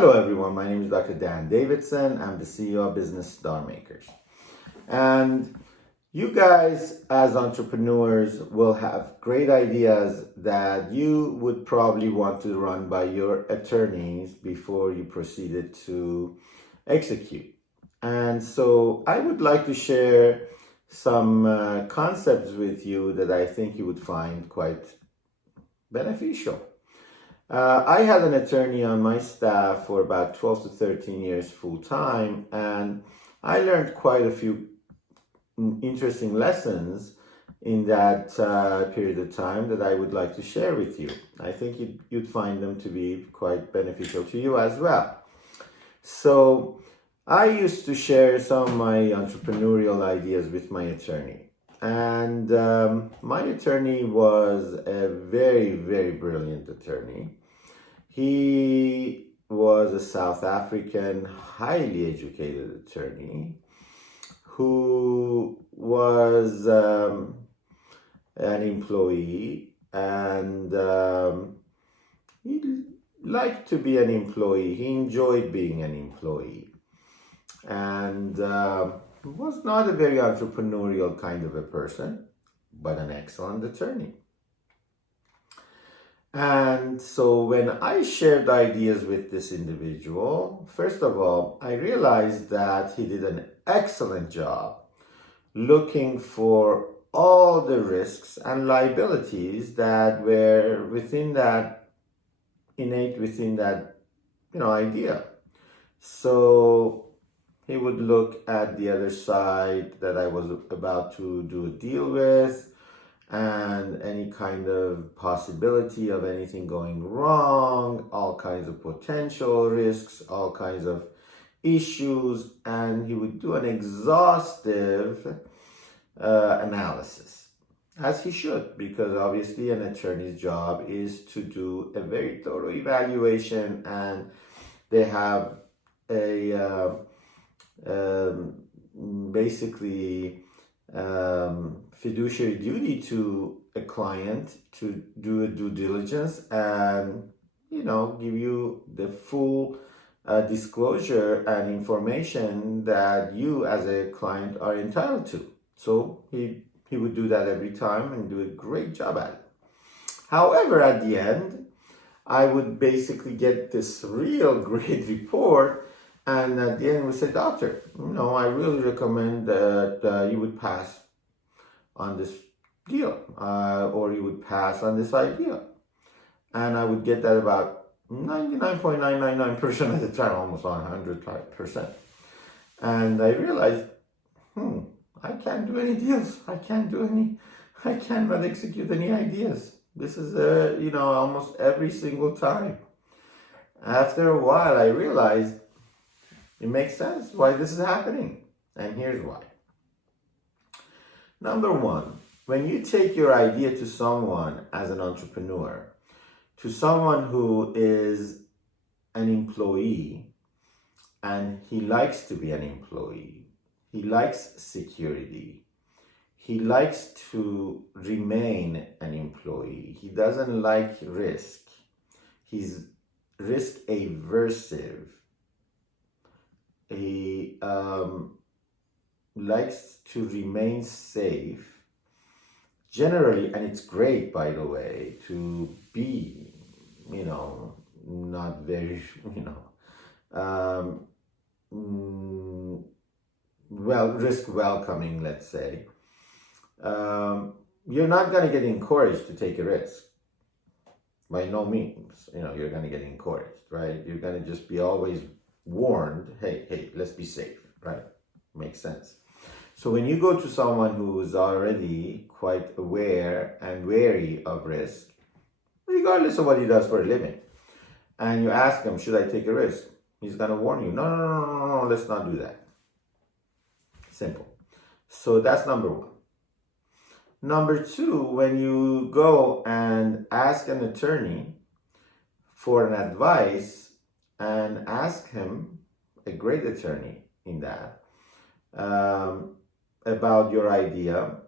Hello everyone, my name is Dr. Dan Davidson. I'm the CEO of Business Star Makers. And you guys as entrepreneurs will have great ideas that you would probably want to run by your attorneys before you proceeded to execute. And so I would like to share some concepts with you that I think you would find quite beneficial. I had an attorney on my staff for about 12 to 13 years full time, and I learned quite a few interesting lessons in that period of time that I would like to share with you. I think you'd find them to be quite beneficial to you as well. So, I used to share some of my entrepreneurial ideas with my attorney. And my attorney was a very, very brilliant attorney. He was a South African, highly educated attorney who was an employee, and he liked to be an employee. He enjoyed being an employee, and was not a very entrepreneurial kind of a person, but an excellent attorney. And so when I shared ideas with this individual, first of all, I realized that he did an excellent job looking for all the risks and liabilities that were within that, innate within that, idea. So he would look at the other side that I was about to do a deal with, and any kind of possibility of anything going wrong, all kinds of potential risks, all kinds of issues, and he would do an exhaustive analysis, as he should, because obviously an attorney's job is to do a very thorough evaluation, and they have a basically fiduciary duty to a client to do a due diligence and give you the full disclosure and information that you as a client are entitled to. So he would do that every time and do a great job at it. However, at the end, I would basically get this real great report, and at the end we say, doctor, I really recommend that you would pass on this deal, or you would pass on this idea. And I would get that about 99.999% of the time, almost 100%. And I realized, I can't do any deals. I cannot execute any ideas. This is, almost every single time. After a while, I realized it makes sense why this is happening. And here's why. Number one, when you take your idea to someone as an entrepreneur, to someone who is an employee, and he likes to be an employee, he likes security, he likes to remain an employee, he doesn't like risk, he's risk aversive, he likes to remain safe generally, and it's great, by the way, to be not very risk welcoming, let's say. You're not going to get encouraged to take a risk, by no means. You're going to get encouraged, right? You're going to just be always warned, hey, let's be safe, right? Makes sense. So when you go to someone who is already quite aware and wary of risk, regardless of what he does for a living, and you ask him, should I take a risk? He's going to warn you, no, let's not do that. Simple. So that's number one. Number two, when you go and ask an attorney for an advice, and ask him, a great attorney in that, about your idea,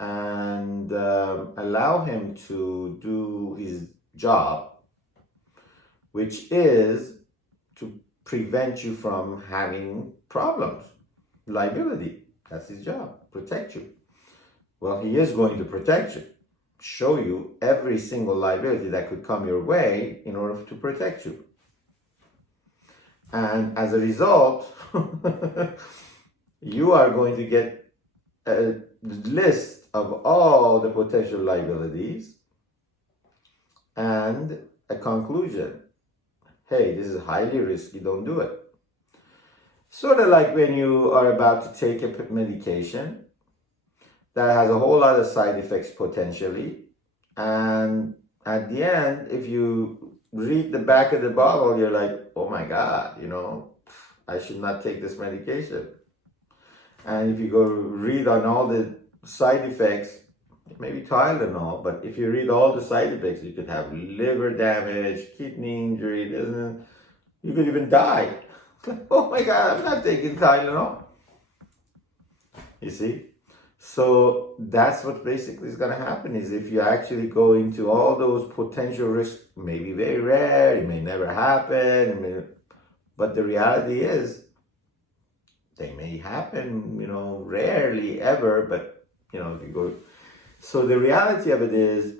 and allow him to do his job, which is prevent you from having problems. Liability, that's his job, protect you. Well, he is going to protect you, show you every single liability that could come your way in order to protect you. And as a result, you are going to get a list of all the potential liabilities and a conclusion. Hey, this is highly risky, don't do it. Sort of like when you are about to take a medication that has a whole lot of side effects potentially, and at the end, if you read the back of the bottle, you're like, oh my God, I should not take this medication. And if you go read on all the side effects, maybe Tylenol, but if you read all the side effects, you could have liver damage, kidney injury, you could even die. Oh my God, I'm not taking Tylenol. You see? So that's what basically is going to happen, is if you actually go into all those potential risks, maybe very rare, it may never happen, but the reality is they may happen, rarely ever, but if you go. So the reality of it is,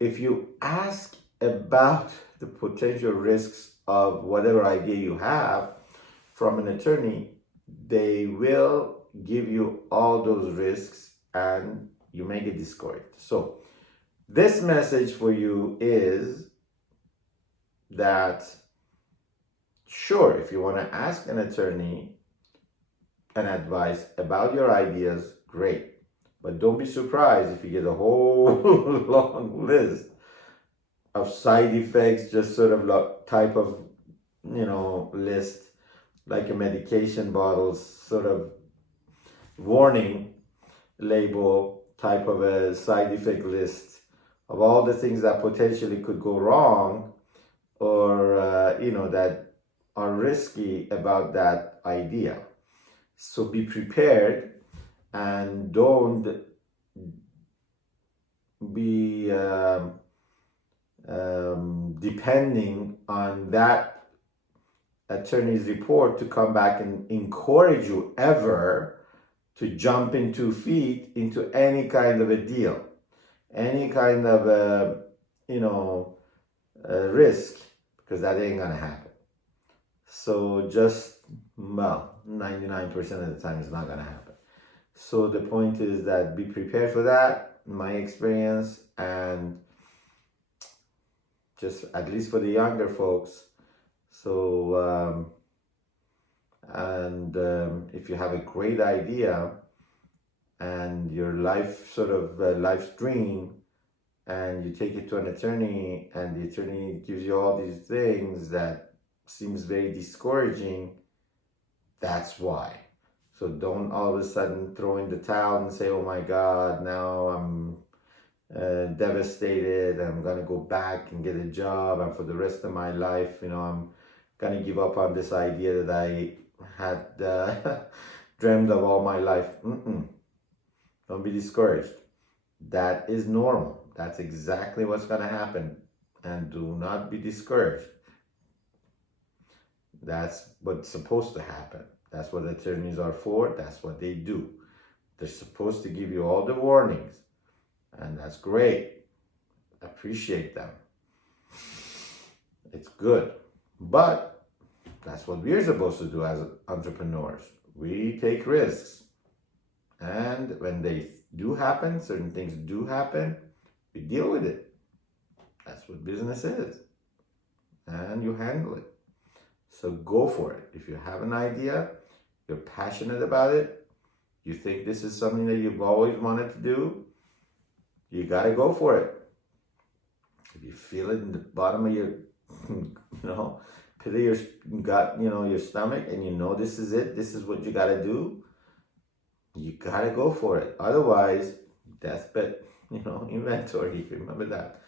if you ask about the potential risks of whatever idea you have from an attorney, they will give you all those risks and you may get discouraged. So this message for you is that, sure, if you want to ask an attorney an advice about your ideas, great. But don't be surprised if you get a whole long list of side effects, just sort of type of, list, like a medication bottle, sort of warning label type of a side effect list of all the things that potentially could go wrong, or, that are risky about that idea. So be prepared and don't be depending on that attorney's report to come back and encourage you ever to jump in 2 feet into any kind of a deal, any kind of a, risk, because that ain't gonna happen. So just, 99% of the time it's not gonna happen. So the point is that be prepared for that, in my experience, and just at least for the younger folks. So, if you have a great idea and your life sort of life's dream, and you take it to an attorney and the attorney gives you all these things that seems very discouraging, that's why. So don't all of a sudden throw in the towel and say, oh my God, now I'm devastated, I'm going to go back and get a job, and for the rest of my life, I'm going to give up on this idea that I had dreamed of all my life. Don't be discouraged. That is normal. That's exactly what's going to happen. And do not be discouraged. That's what's supposed to happen. That's what attorneys are for. That's what they do. They're supposed to give you all the warnings. And that's great. Appreciate them. It's good. But that's what we're supposed to do as entrepreneurs. We take risks. And when they do happen, certain things do happen, we deal with it. That's what business is. And you handle it. So go for it. If you have an idea, you're passionate about it, you think this is something that you've always wanted to do, you got to go for it. If you feel it in the bottom of your, pit of your gut, your stomach, and this is it, this is what you got to do, you got to go for it. Otherwise, deathbed, inventory. Remember that.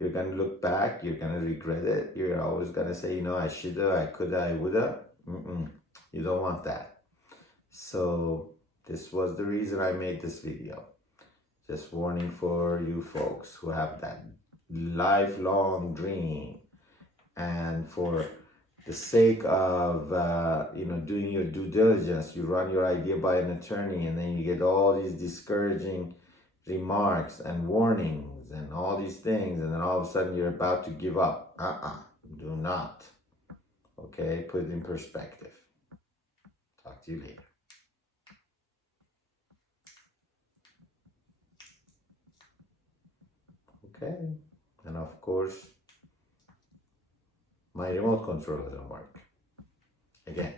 You're going to look back, you're going to regret it. You're always going to say, I shoulda, I coulda, I woulda. You don't want that. So this was the reason I made this video. Just warning for you folks who have that lifelong dream, and for the sake of doing your due diligence, you run your idea by an attorney, and then you get all these discouraging remarks and warnings and all these things, and then all of a sudden you're about to give up. Do not. Okay, put it in perspective. Talk to you later. Okay, and of course, my remote control doesn't work again.